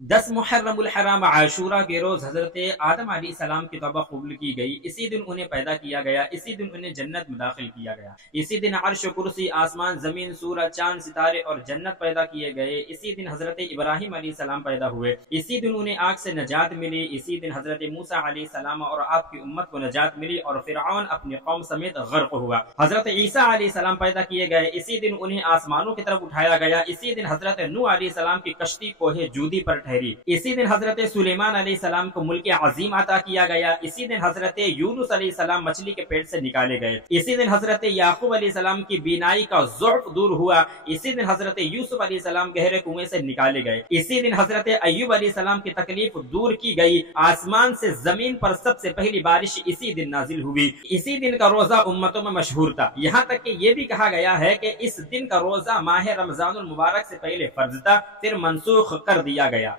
10 मुहर्रमुल हराम आशूरा के रोज हजरत आदम अलैहिस्सलाम की तौबा कबूल की गई। इसी दिन उन्हें पैदा किया गया, इसी दिन उन्हें जन्नत में दाखिल किया गया। इसी दिन अर्श, कुर्सी, आसमान, जमीन, सूरज, चांद, सितारे और जन्नत पैदा किए गए। इसी दिन हजरत इब्राहिम अलैहिस्सलाम पैदा हुए। इसी दिन उन्हें आग से नजात मिली। इसी दिन हजरत मूसा अलैहिस्सलाम और आपकी उम्मत को नजात मिली और फिरऔन अपनी कौम समेत गर्क हुआ। हजरत ईसा अलैहिस्सलाम पैदा किए गए। इसी दिन उन्हें आसमानों की तरफ उठाया गया। इसी दिन हजरत नूह अलैहिस्सलाम की कश्ती कोहे जूदी पर ठहरी। इसी दिन हजरत सुलेमान अलैहिस्सलाम को मुल्क अजीम अता किया गया। इसी दिन हजरत यूनुस अलैहिस्सलाम मछली के पेट से निकाले गए। इसी दिन हजरत याकूब अलैहिस्सलाम की बीनाई का ज़ुअफ़ दूर हुआ। इसी दिन हजरत यूसुफ अलैहिस्सलाम गहरे कुएं से निकाले गए। इसी दिन हजरत अय्यूब अलैहिस्सलाम की तकलीफ दूर की गई। आसमान से जमीन पर सबसे पहली बारिश इसी दिन नाजिल हुई। इसी दिन का रोजा उम्मतों में मशहूर था। यहाँ तक कि यह भी कहा गया है कि इस दिन का रोजा माह रमजानुल मुबारक से पहले फर्ज था, फिर मनसूख कर दिया गया।